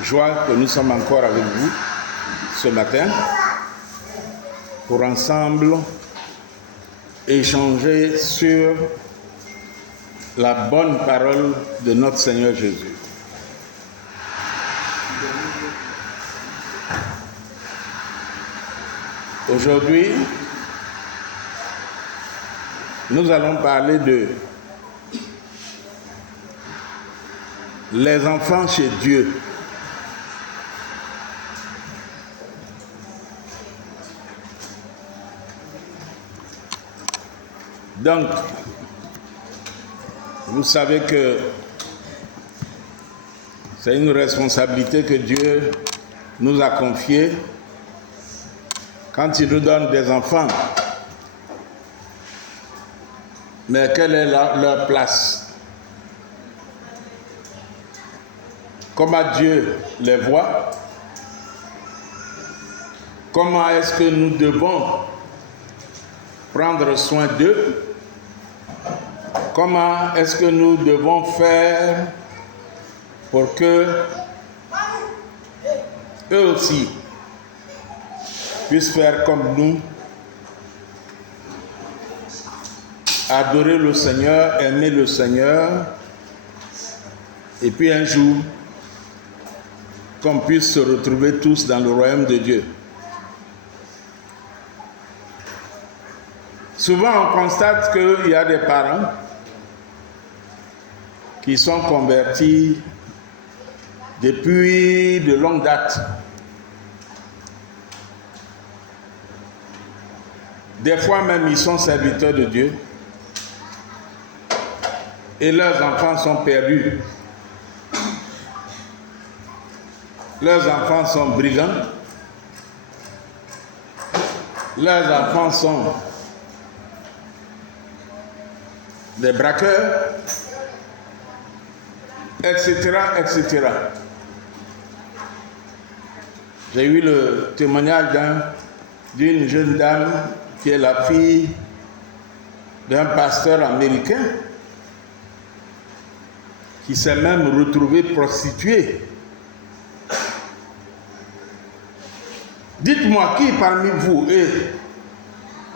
joie que nous sommes encore avec vous ce matin pour ensemble échanger sur la bonne parole de notre Seigneur Jésus. Aujourd'hui, nous allons parler de les enfants chez Dieu. Donc, vous savez que c'est une responsabilité que Dieu nous a confiée quand il nous donne des enfants. Mais quelle est leur place? Comment Dieu les voit? Comment est-ce que nous devons prendre soin d'eux? Comment est-ce que nous devons faire pour que eux aussi puissent faire comme nous, adorer le Seigneur, aimer le Seigneur, et puis un jour, qu'on puisse se retrouver tous dans le royaume de Dieu. Souvent, on constate qu'il y a des parents qui sont convertis depuis de longue date. Des fois même, ils sont serviteurs de Dieu et leurs enfants sont perdus. Leurs enfants sont brigands. Leurs enfants sont des braqueurs, etc., etc. J'ai eu le témoignage d'une jeune dame qui est la fille d'un pasteur américain qui s'est même retrouvée prostituée. Dites-moi qui parmi vous, et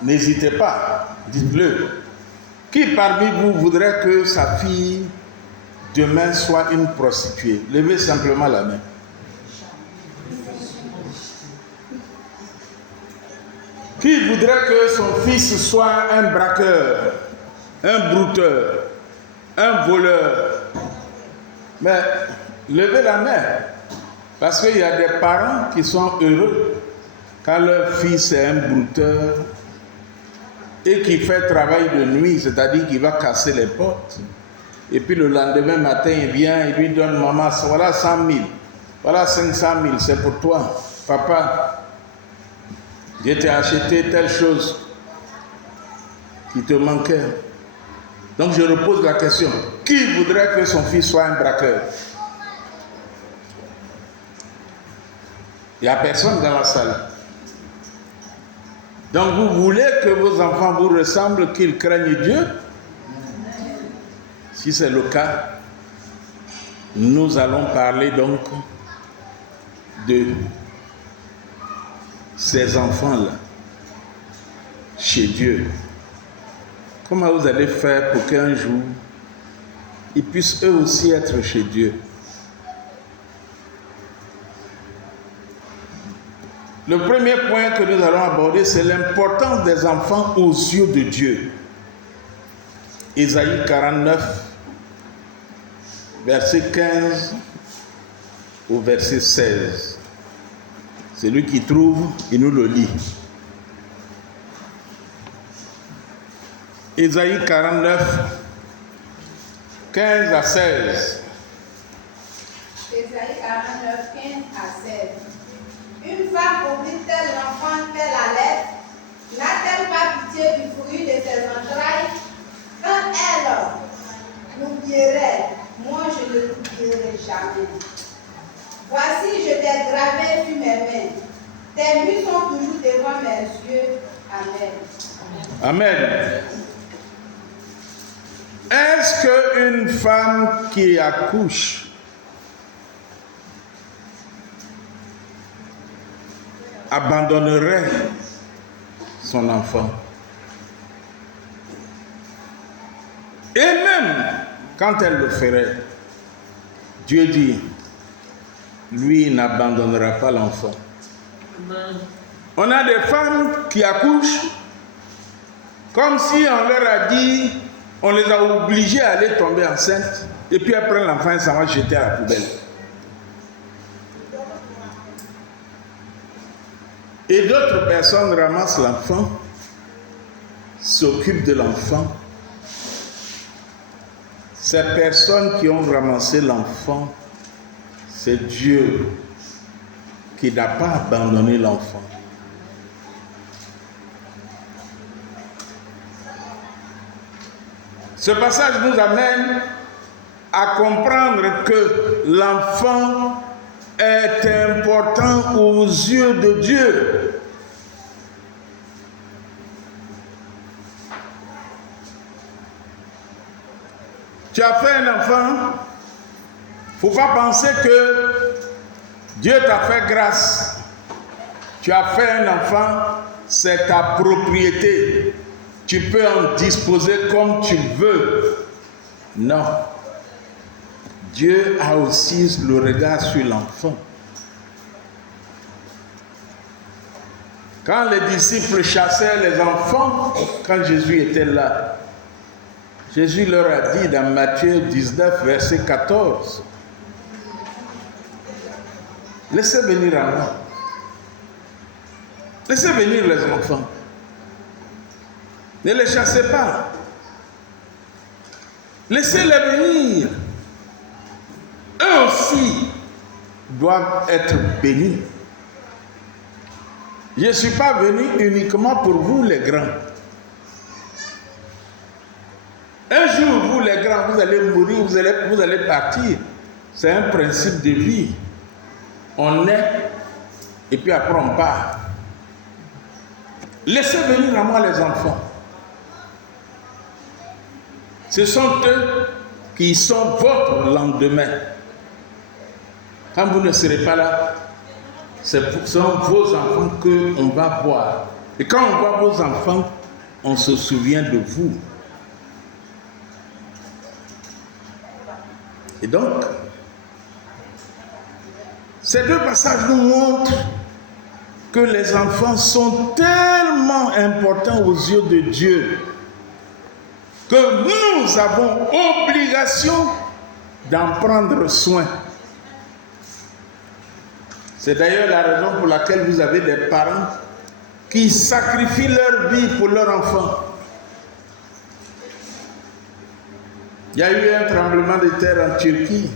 n'hésitez pas, dites-le, qui parmi vous voudrait que sa fille demain soit une prostituée? Levez simplement la main. Qui voudrait que son fils soit un braqueur, un brouteur, un voleur? Mais levez la main, parce qu'il y a des parents qui sont heureux quand leur fils est un brouteur et qui fait travail de nuit, c'est-à-dire qu'il va casser les portes. Et puis le lendemain matin, il vient, il lui donne: maman, voilà 100 000, voilà 500 000, c'est pour toi. Papa, je t'ai acheté telle chose qui te manquait. Donc je repose la question: qui voudrait que son fils soit un braqueur? Il n'y a personne dans la salle. Donc vous voulez que vos enfants vous ressemblent, qu'ils craignent Dieu? Si c'est le cas, nous allons parler donc de ces enfants-là chez Dieu. Comment vous allez faire pour qu'un jour, ils puissent eux aussi être chez Dieu? Le premier point que nous allons aborder, c'est l'importance des enfants aux yeux de Dieu. Ésaïe 49, verset 15 au verset 16. Celui qui trouve, il nous le lit. Ésaïe 49, 15 à 16. Ésaïe 49, 15 à 16. Une femme oublie-t-elle l'enfant qu'elle allait? N'a-t-elle pas pitié du fruit de ses entrailles? Quand elle l'oublierait, moi je ne l'oublierai jamais. Voici, je t'ai gravé sur mes mains. Tes nuits sont toujours devant mes yeux. Amen. Amen. Est-ce qu'une femme qui accouche abandonnerait son enfant. Et même quand elle le ferait, Dieu dit, lui n'abandonnera pas l'enfant. On a des femmes qui accouchent comme si on leur a dit, on les a obligées à aller tomber enceintes, et puis elles prennent l'enfant et s'en vont jeter à la poubelle. Et d'autres personnes ramassent l'enfant, s'occupent de l'enfant. Ces personnes qui ont ramassé l'enfant, c'est Dieu qui n'a pas abandonné l'enfant. Ce passage nous amène à comprendre que l'enfant est important aux yeux de Dieu. Tu as fait un enfant, il ne faut pas penser que Dieu t'a fait grâce. Tu as fait un enfant, c'est ta propriété. Tu peux en disposer comme tu veux. Non. Dieu a aussi le regard sur l'enfant. Quand les disciples chassaient les enfants, quand Jésus était là, Jésus leur a dit dans Matthieu 19, verset 14, « Laissez venir à moi. Laissez venir les enfants. Ne les chassez pas. Laissez-les venir. Eux aussi doivent être bénis. Je ne suis pas venu uniquement pour vous les grands. Un jour, vous les grands, vous allez mourir, vous allez partir. C'est un principe de vie. On est et puis après on part. Laissez venir à moi les enfants. Ce sont eux qui sont votre lendemain. Quand vous ne serez pas là, ce sont vos enfants qu'on va voir. Et quand on voit vos enfants, on se souvient de vous. Et donc, ces deux passages nous montrent que les enfants sont tellement importants aux yeux de Dieu que nous avons obligation d'en prendre soin. C'est d'ailleurs la raison pour laquelle vous avez des parents qui sacrifient leur vie pour leur enfant. Il y a eu un tremblement de terre en Turquie.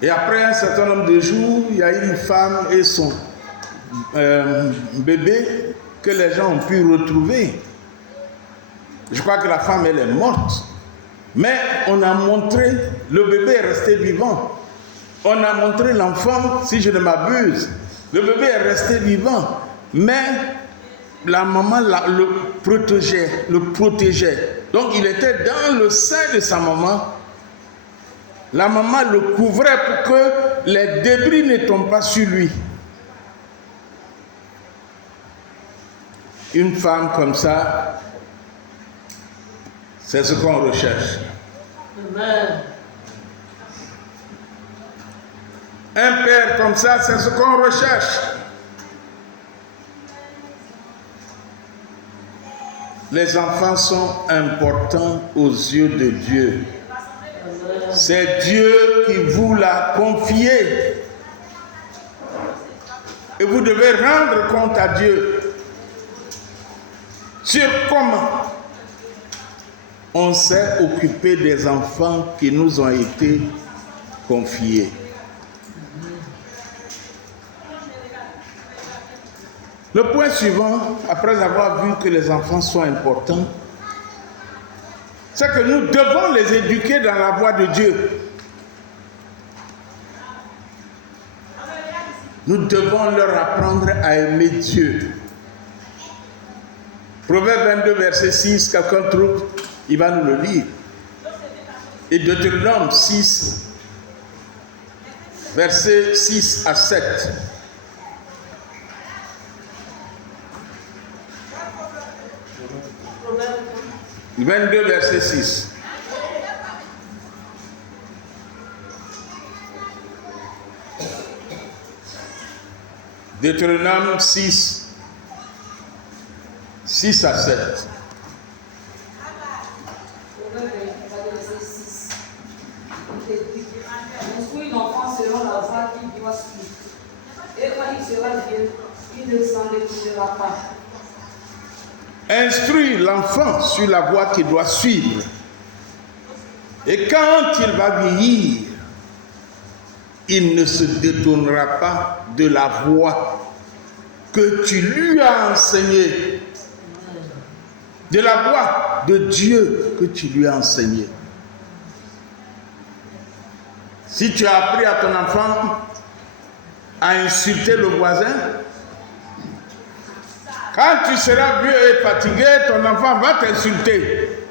Et après un certain nombre de jours, il y a une femme et son bébé que les gens ont pu retrouver. Je crois que la femme, elle est morte. Mais on a montré, le bébé est resté vivant. On a montré l'enfant, si je ne m'abuse. Le bébé est resté vivant. Mais la maman le protégeait. Donc il était dans le sein de sa maman. La maman le couvrait pour que les débris ne tombent pas sur lui. Une femme comme ça, c'est ce qu'on recherche. Amen. Un père comme ça, c'est ce qu'on recherche. Les enfants sont importants aux yeux de Dieu. C'est Dieu qui vous l'a confié. Et vous devez rendre compte à Dieu sur comment on s'est occupé des enfants qui nous ont été confiés. Le point suivant, après avoir vu que les enfants sont importants, c'est que nous devons les éduquer dans la voie de Dieu. Nous devons leur apprendre à aimer Dieu. Proverbe 22, verset 6, quelqu'un trouve, il va nous le lire. Et Deutéronome 6, verset 6 à 7. 22, verset 6. Deutéronome 6, 6 à 7. Instruis l'enfant selon la voie qu'il doit suivre. Et quand il sera vieux, il ne s'en détournera pas. Instruis l'enfant sur la voie qu'il doit suivre. Et quand il va vieillir, il ne se détournera pas de la voie que tu lui as enseignée. De la voie de Dieu que tu lui as enseignée. Si tu as appris à ton enfant à insulter le voisin, quand tu seras vieux et fatigué, ton enfant va t'insulter.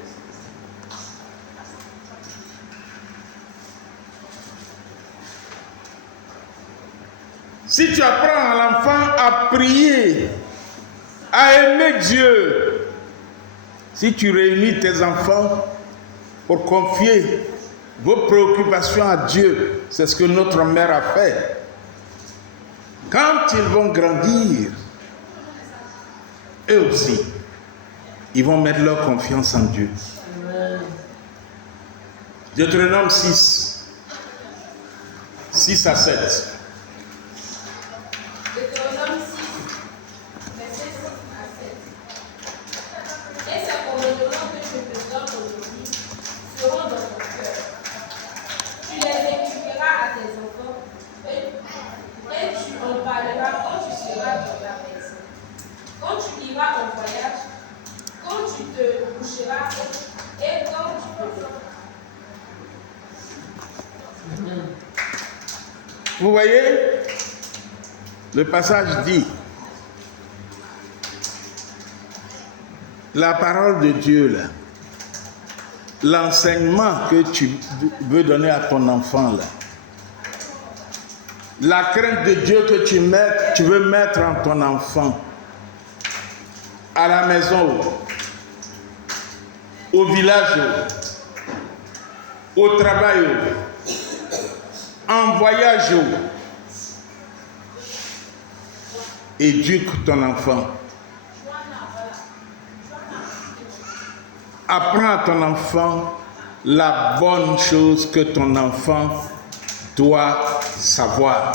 Si tu apprends à l'enfant à prier, à aimer Dieu, si tu réunis tes enfants pour confier vos préoccupations à Dieu, c'est ce que notre mère a fait. Quand ils vont grandir, eux aussi, ils vont mettre leur confiance en Dieu. Deutéronome 6, 6 à 7. Deutéronome 6, verset 6 à 7. Et ces commandements que je te donne aujourd'hui seront dans ton cœur. Tu les inculqueras à tes enfants et tu en parleras quand tu seras dans la maison, quand tu iras en voyage, quand tu te coucheras et quand tu te lèveras. Vous voyez, le passage dit, la parole de Dieu, là, l'enseignement que tu veux donner à ton enfant, là, la crainte de Dieu que tu veux mettre en ton enfant, à la maison, au village, au travail, en voyage, éduque ton enfant. Apprends à ton enfant la bonne chose que ton enfant doit savoir.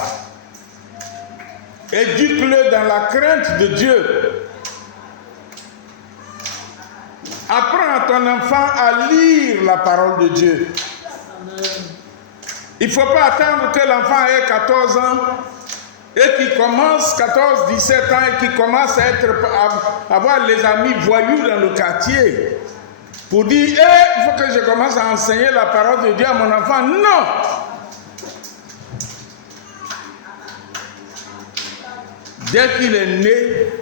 Éduque-le dans la crainte de Dieu. Apprends à ton enfant à lire la parole de Dieu. Il ne faut pas attendre que l'enfant ait 14 ans et qu'il commence 14, 17 ans et qu'il commence à avoir les amis voyous dans le quartier pour dire il faut que je commence à enseigner la parole de Dieu à mon enfant. Non! Dès qu'il est né,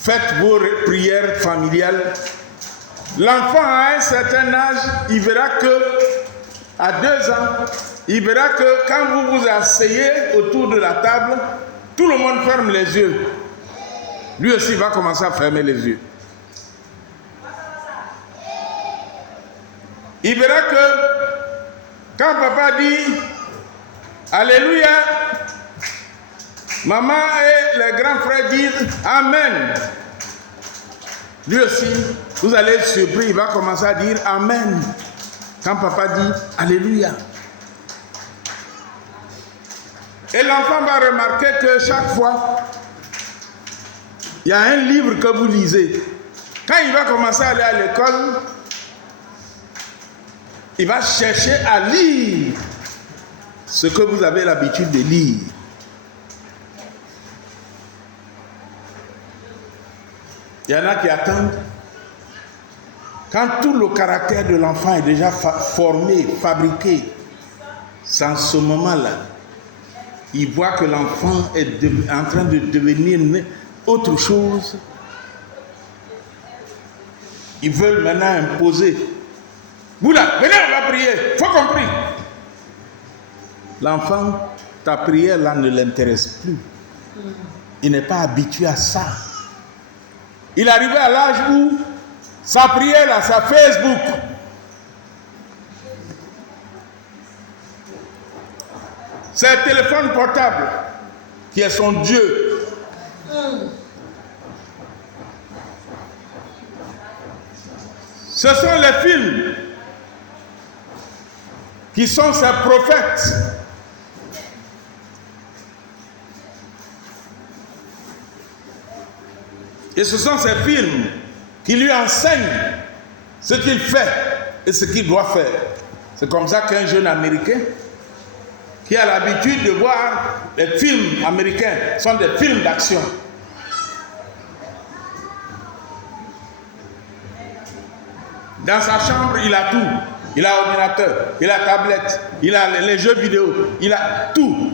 faites vos prières familiales. L'enfant à un certain âge, il verra que, à 2 ans, il verra que quand vous vous asseyez autour de la table, tout le monde ferme les yeux. Lui aussi va commencer à fermer les yeux. Il verra que quand papa dit Alléluia, maman et les grands frères disent Amen. Lui aussi, vous allez être surpris, il va commencer à dire Amen. Quand papa dit Alléluia. Et l'enfant va remarquer que chaque fois, il y a un livre que vous lisez. Quand il va commencer à aller à l'école, il va chercher à lire ce que vous avez l'habitude de lire. Il y en a qui attendent. Quand tout le caractère de l'enfant est déjà formé, fabriqué, c'est en ce moment-là, il voit que l'enfant est en train de devenir autre chose. Ils veulent maintenant imposer. Vous là, venez, on va prier. Faut qu'on prie. L'enfant, ta prière là ne l'intéresse plus. Il n'est pas habitué à ça. il arrivait à l'âge où sa prière, là, sa Facebook. C'est un téléphone portable qui est son Dieu. Ce sont les films qui sont ses prophètes. Et ce sont ces films qui lui enseignent ce qu'il fait et ce qu'il doit faire. C'est comme ça qu'un jeune Américain qui a l'habitude de voir les films américains sont des films d'action. Dans sa chambre, il a tout. Il a ordinateur, il a tablette, il a les jeux vidéo, il a tout.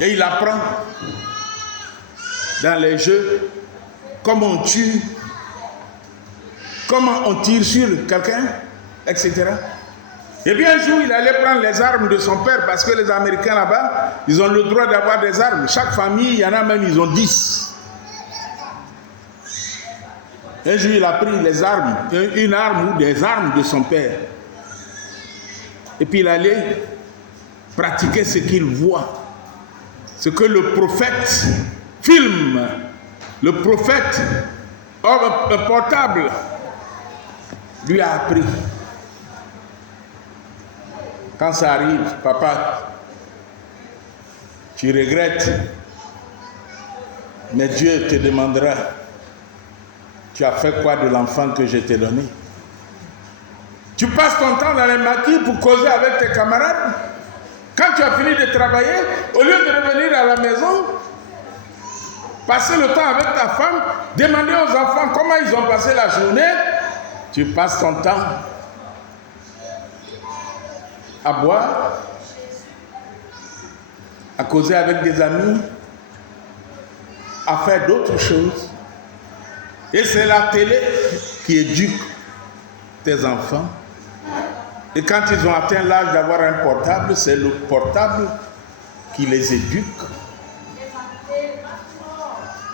Et il apprend dans les jeux comment on tue, comment on tire sur quelqu'un, etc. Et bien un jour, il allait prendre les armes de son père parce que les Américains là-bas, ils ont le droit d'avoir des armes. Chaque famille, il y en a même, ils ont 10. Un jour, il a pris les armes, une arme ou des armes de son père. Et puis il allait pratiquer ce qu'il voit. Ce que le prophète filme. Le prophète portable lui a appris. Quand ça arrive, papa, tu regrettes, mais Dieu te demandera, tu as fait quoi de l'enfant que je t'ai donné? Tu passes ton temps dans les maquis pour causer avec tes camarades. Quand tu as fini de travailler, au lieu de revenir à la maison, passer le temps avec ta femme, demander aux enfants comment ils ont passé la journée, tu passes ton temps à boire, à causer avec des amis, à faire d'autres choses. Et c'est la télé qui éduque tes enfants. Et quand ils ont atteint l'âge d'avoir un portable, c'est le portable qui les éduque.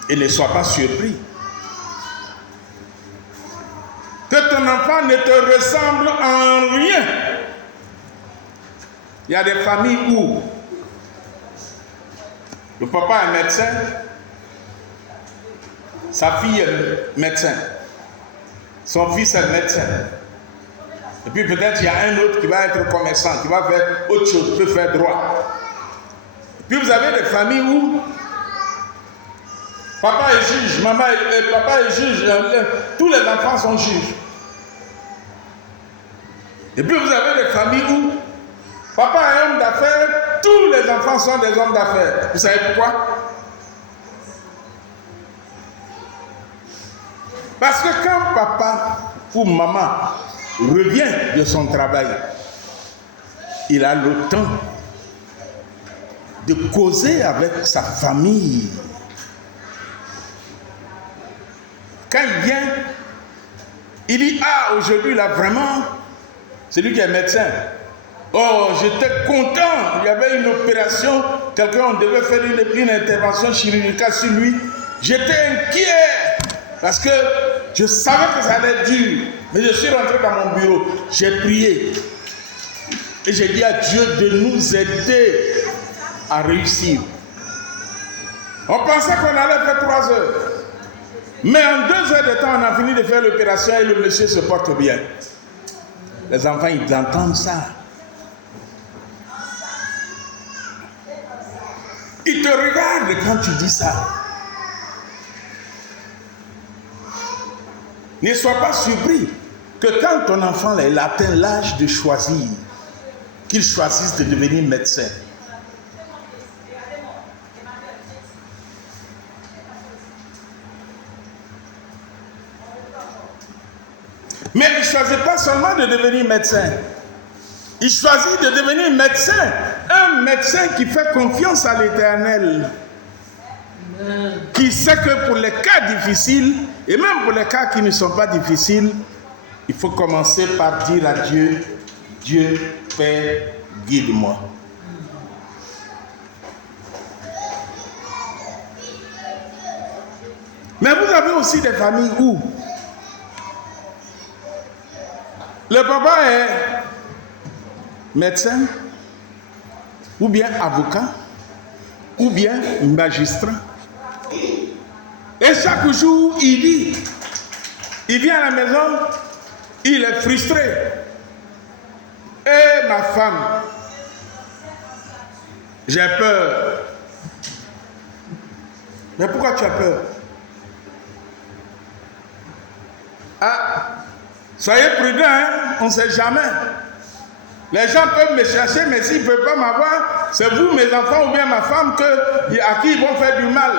Et ne sois pas surpris que ton enfant ne te ressemble en rien. Il y a des familles où le papa est médecin, sa fille est médecin, son fils est médecin. Et puis peut-être il y a un autre qui va être commerçant, qui va faire autre chose, qui peut faire droit. Et puis vous avez des familles où papa est juge, papa est juge, tous les enfants sont juges. Et puis vous avez des familles où papa est homme d'affaires, tous les enfants sont des hommes d'affaires. Vous savez pourquoi? Parce que quand papa ou maman revient de son travail, il a le temps de causer avec sa famille. Quand il vient, il dit, ah, aujourd'hui là vraiment, c'est lui qui est médecin. Oh, j'étais content, il y avait une opération, on devait faire une intervention chirurgicale sur lui. J'étais inquiet parce que je savais que ça allait être dur. Mais je suis rentré dans mon bureau, j'ai prié. Et j'ai dit à Dieu de nous aider à réussir. On pensait qu'on allait faire 3 heures. Mais en 2 heures de temps, on a fini de faire l'opération et le monsieur se porte bien. Les enfants, ils entendent ça. Ils te regardent quand tu dis ça. Ne sois pas surpris que quand ton enfant là, il atteint l'âge de choisir, qu'il choisisse de devenir médecin. Mais il ne choisit pas seulement de devenir médecin. Il choisit de devenir médecin. Un médecin qui fait confiance à l'Éternel. Qui sait que pour les cas difficiles, et même pour les cas qui ne sont pas difficiles, il faut commencer par dire à Dieu, Dieu, Père, guide-moi. aussi des familles où le papa est médecin, ou bien avocat, ou bien magistrat. Et chaque jour, il vient à la maison, il est frustré. Et ma femme, j'ai peur. Mais pourquoi tu as peur? Ah, soyez prudents, hein? On ne sait jamais. Les gens peuvent me chercher, mais s'ils ne peuvent pas m'avoir, c'est vous, mes enfants, ou bien ma femme, à qui ils vont faire du mal.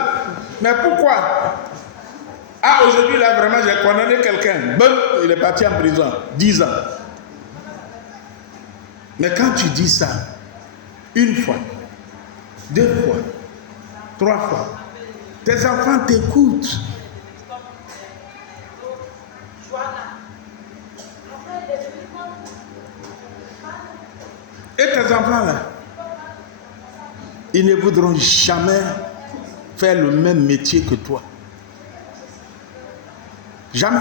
Mais pourquoi? Ah, aujourd'hui, là, vraiment, j'ai condamné quelqu'un. Bon, il est parti en prison. 10 ans. Mais quand tu dis ça, une fois, 2 fois, 3 fois, tes enfants t'écoutent. Et tes enfants là, ils ne voudront jamais faire le même métier que toi. Jamais.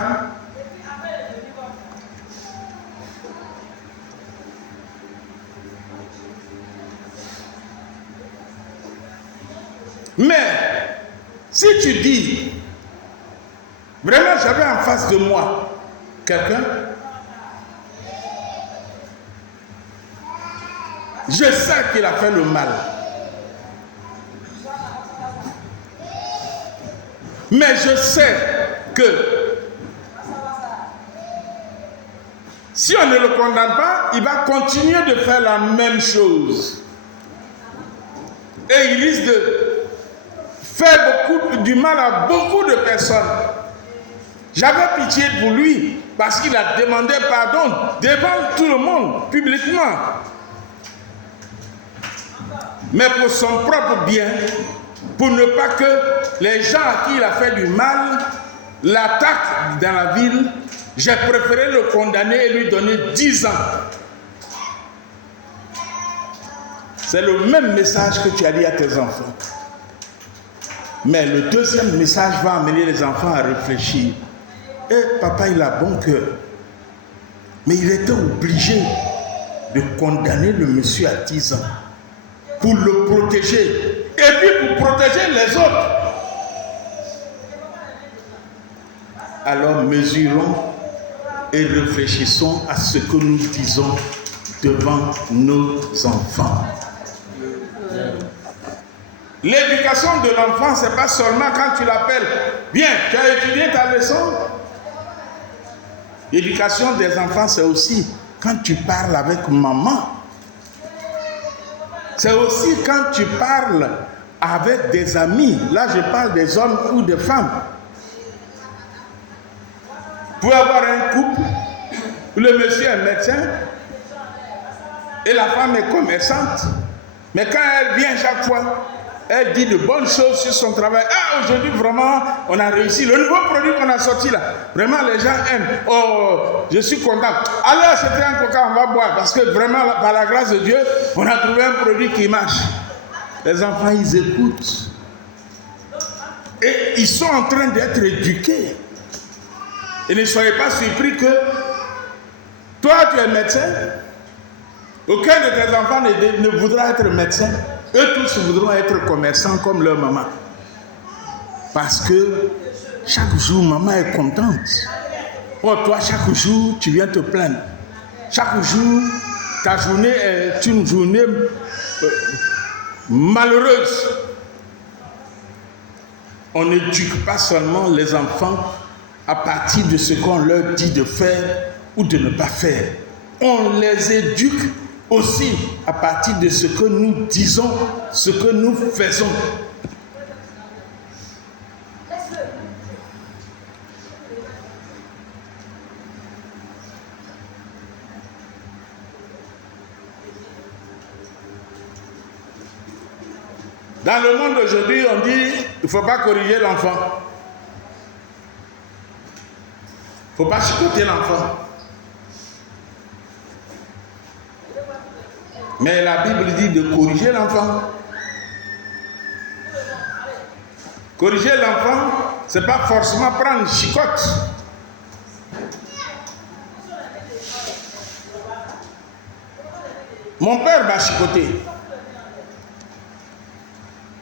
Mais si tu dis, vraiment j'avais en face de moi quelqu'un, je sais qu'il a fait le mal. Mais je sais que si on ne le condamne pas, il va continuer de faire la même chose. Et il risque de faire du mal à beaucoup de personnes. J'avais pitié pour lui parce qu'il a demandé pardon devant tout le monde, publiquement. Mais pour son propre bien, pour ne pas que les gens à qui il a fait du mal l'attaquent dans la ville, j'ai préféré le condamner et lui donner 10 ans. C'est le même message que tu as dit à tes enfants. Mais le deuxième message va amener les enfants à réfléchir. Et papa, il a bon cœur. Mais il était obligé de condamner le monsieur à 10 ans pour le protéger. Et puis pour protéger les autres. Alors mesurons et réfléchissons à ce que nous disons devant nos enfants. L'éducation de l'enfant, ce n'est pas seulement quand tu l'appelles. Viens, tu as étudié ta leçon. L'éducation des enfants, c'est aussi quand tu parles avec maman. C'est aussi quand tu parles avec des amis. Là, je parle des hommes ou des femmes. Vous pouvez avoir un couple où le monsieur est médecin et la femme est commerçante. Mais quand elle vient chaque fois, elle dit de bonnes choses sur son travail. Ah, aujourd'hui, vraiment, on a réussi. Le nouveau produit qu'on a sorti là, vraiment, les gens aiment. Oh, je suis content. Allez acheter un coca, on va boire. Parce que vraiment, par la grâce de Dieu, on a trouvé un produit qui marche. Les enfants, ils écoutent. Et ils sont en train d'être éduqués. Et ne soyez pas surpris que toi, tu es médecin. Aucun de tes enfants ne voudra être médecin. Eux tous voudront être commerçants comme leur maman. Parce que chaque jour, maman est contente. Oh, toi, chaque jour, tu viens te plaindre. Chaque jour, ta journée est une journée malheureuse. On n'éduque pas seulement les enfants à partir de ce qu'on leur dit de faire ou de ne pas faire. On les éduque aussi à partir de ce que nous disons, ce que nous faisons. Dans le monde d'aujourd'hui, on dit il ne faut pas corriger l'enfant. Il ne faut pas chicoter l'enfant. Mais la Bible dit de corriger l'enfant. Corriger l'enfant, c'est pas forcément prendre une chicotte. Mon père m'a chicoté.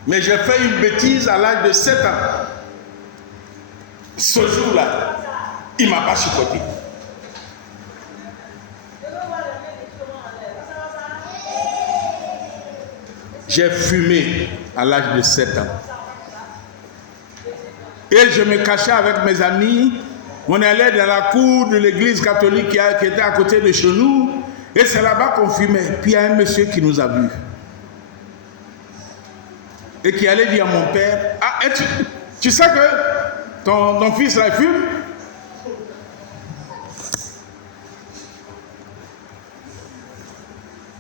Mais j'ai fait une bêtise à l'âge de 7 ans. Ce jour-là, il ne m'a pas chicoté. J'ai fumé à l'âge de 7 ans. Et je me cachais avec mes amis. On allait dans la cour de l'église catholique qui était à côté de chez nous. Et c'est là-bas qu'on fumait. Puis il y a un monsieur qui nous a vus. Et qui allait dire à mon père, ah, tu sais que ton fils là fume?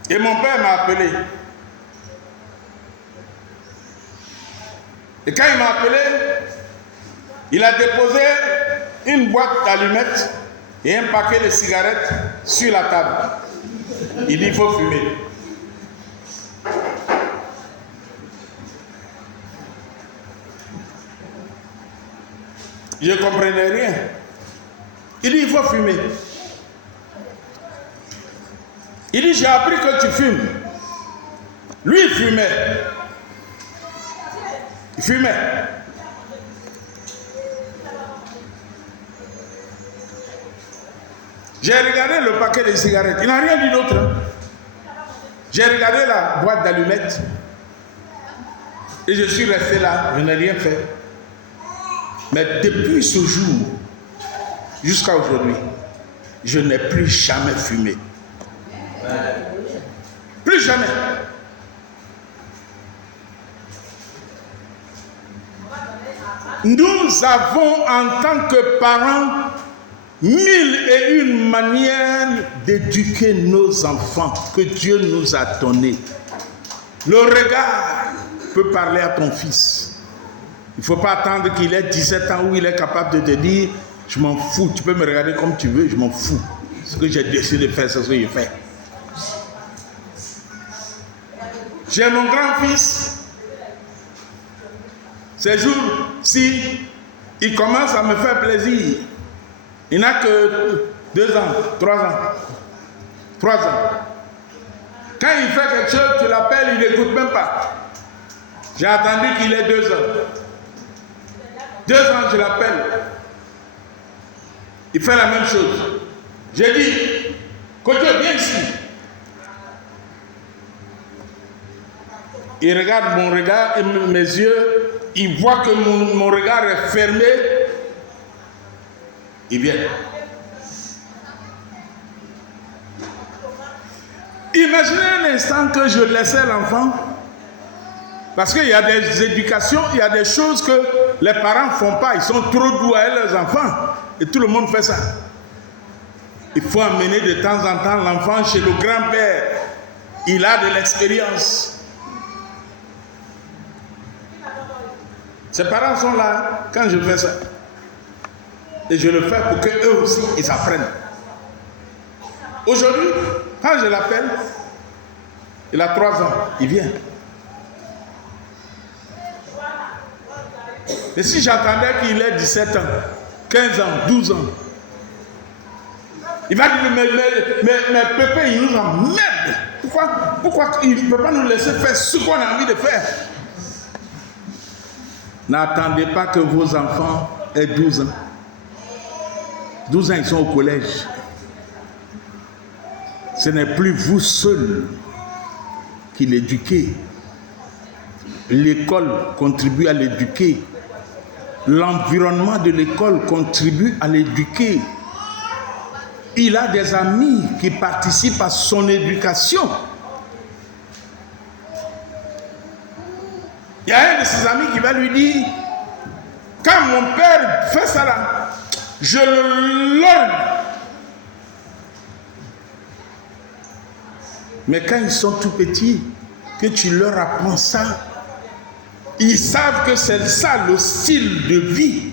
Et mon père m'a appelé. Et quand il m'a appelé, il a déposé une boîte d'allumettes et un paquet de cigarettes sur la table. Il dit, il faut fumer. Je ne comprenais rien. Il dit, il faut fumer. Il dit, j'ai appris que tu fumes. Lui, il fumait. Il fumait. J'ai regardé le paquet de cigarettes. Il n'a rien dit d'autre. J'ai regardé la boîte d'allumettes. Et je suis resté là. Je n'ai rien fait. Mais depuis ce jour, jusqu'à aujourd'hui, je n'ai plus jamais fumé. Plus jamais. Nous avons en tant que parents 1001 manières d'éduquer nos enfants que Dieu nous a données. Le regard peut parler à ton fils. Il ne faut pas attendre qu'il ait 17 ans où il est capable de te dire « Je m'en fous, tu peux me regarder comme tu veux, je m'en fous. Ce que j'ai décidé de faire, c'est ce que j'ai fait. » J'ai mon grand-fils. Ces jours-ci, il commence à me faire plaisir. Il n'a que 2 ans, 3 ans. 3 ans. Quand il fait quelque chose, tu l'appelles, il n'écoute même pas. J'ai attendu qu'il ait 2 ans. 2 ans, je l'appelle. Il fait la même chose. J'ai dit, Côté, viens ici. Il regarde mon regard et mes yeux. Il voit que mon regard est fermé. Il vient. Imaginez un instant que je laissais l'enfant. Parce qu'il y a des éducations, il y a des choses que les parents ne font pas. Ils sont trop doux à leurs enfants. Et tout le monde fait ça. Il faut amener de temps en temps l'enfant chez le grand-père. Il a de l'expérience. Ses parents sont là quand je fais ça. Et je le fais pour qu'eux aussi, ils apprennent. Aujourd'hui, quand je l'appelle, il a 3 ans, il vient. Et si j'attendais qu'il ait 17 ans, 15 ans, 12 ans, il va dire, mais Pépé, il nous emmerde. Pourquoi il ne peut pas nous laisser faire ce qu'on a envie de faire? N'attendez pas que vos enfants aient 12 ans. 12 ans, ils sont au collège. Ce n'est plus vous seul qui l'éduquez. L'école contribue à l'éduquer. L'environnement de l'école contribue à l'éduquer. Il a des amis qui participent à son éducation. Il y a un de ses amis qui va lui dire, quand mon père fait ça là, je le lorgne. Mais quand ils sont tout petits, que tu leur apprends ça, ils savent que c'est ça le style de vie.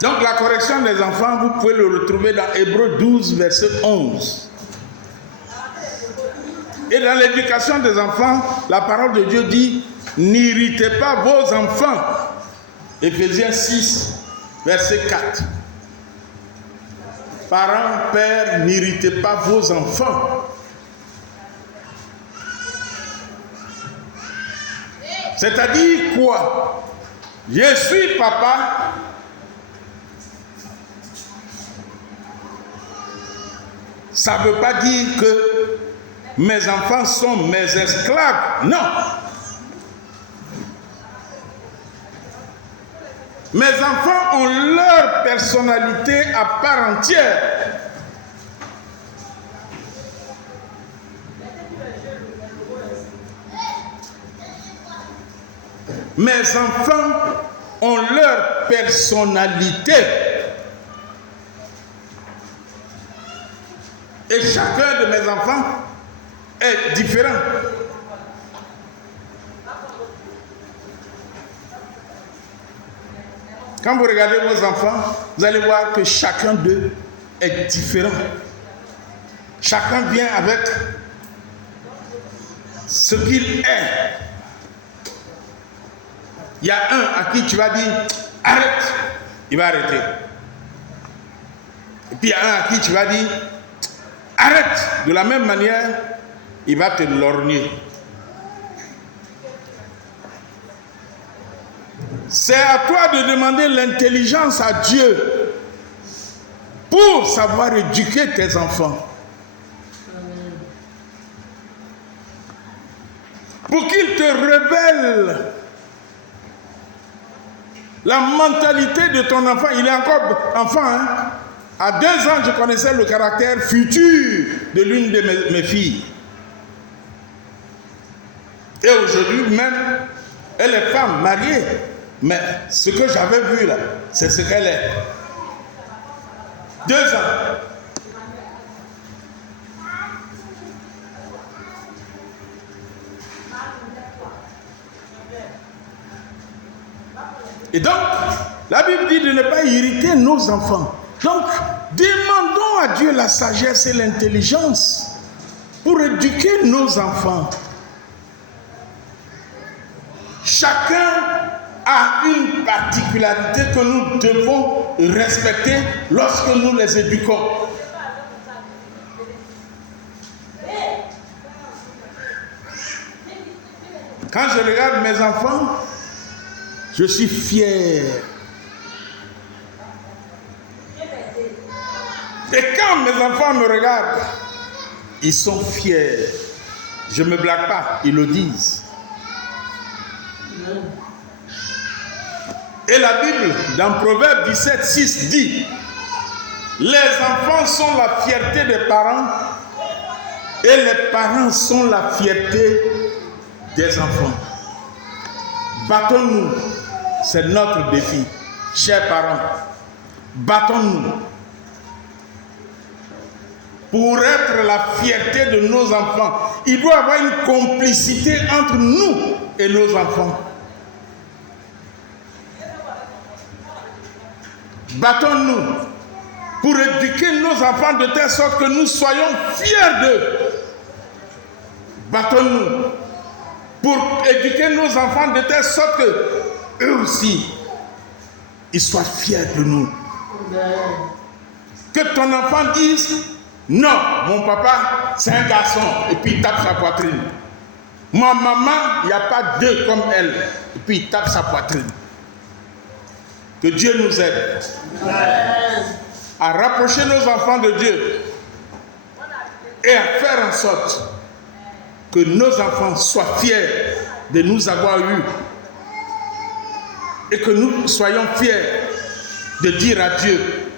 Donc la correction des enfants, vous pouvez le retrouver dans Hébreux 12, verset 11. Et dans l'éducation des enfants, la parole de Dieu dit, n'irritez pas vos enfants. Éphésiens 6, verset 4. Parents, pères, n'irritez pas vos enfants. C'est-à-dire quoi? Je suis papa. Ça ne veut pas dire que mes enfants sont mes esclaves. Non. Mes enfants ont leur personnalité à part entière. Mes enfants ont leur personnalité. Et chacun de mes enfants est différent. Quand vous regardez vos enfants, vous allez voir que chacun d'eux est différent. Chacun vient avec ce qu'il est. Il y a un à qui tu vas dire arrête, il va arrêter. Et puis il y a un à qui tu vas dire arrête. De la même manière, il va te lorgner. C'est à toi de demander l'intelligence à Dieu pour savoir éduquer tes enfants. Pour qu'il te révèle la mentalité de ton enfant. Il est encore enfant, hein? À 2 ans, je connaissais le caractère futur de l'une de mes filles. Et aujourd'hui même, elle est femme, mariée. Mais ce que j'avais vu là, c'est ce qu'elle est. 2 ans. Et donc, la Bible dit de ne pas irriter nos enfants. Donc, demandons à Dieu la sagesse et l'intelligence pour éduquer nos enfants. Chacun a une particularité que nous devons respecter lorsque nous les éduquons. Quand je regarde mes enfants, je suis fier. Et quand mes enfants me regardent, ils sont fiers. Je ne me blague pas, ils le disent. Et la Bible, dans Proverbe 17, 6, dit: les enfants sont la fierté des parents et les parents sont la fierté des enfants. Battons-nous, c'est notre défi, chers parents. Battons-nous pour être la fierté de nos enfants. Il doit y avoir une complicité entre nous et nos enfants. Battons-nous pour éduquer nos enfants de telle sorte que nous soyons fiers d'eux. Battons-nous pour éduquer nos enfants de telle sorte que eux aussi, ils soient fiers de nous. Que ton enfant dise: non, mon papa, c'est un garçon, et puis il tape sa poitrine. Ma maman, il n'y a pas deux comme elle, et puis il tape sa poitrine. Que Dieu nous aide à rapprocher nos enfants de Dieu et à faire en sorte que nos enfants soient fiers de nous avoir eus et que nous soyons fiers de dire à Dieu: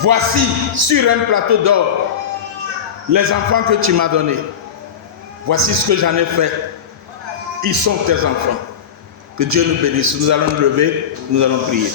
voici sur un plateau d'or les enfants que tu m'as donnés. Voici ce que j'en ai fait. Ils sont tes enfants. Que Dieu nous bénisse. Nous allons nous lever, nous allons prier.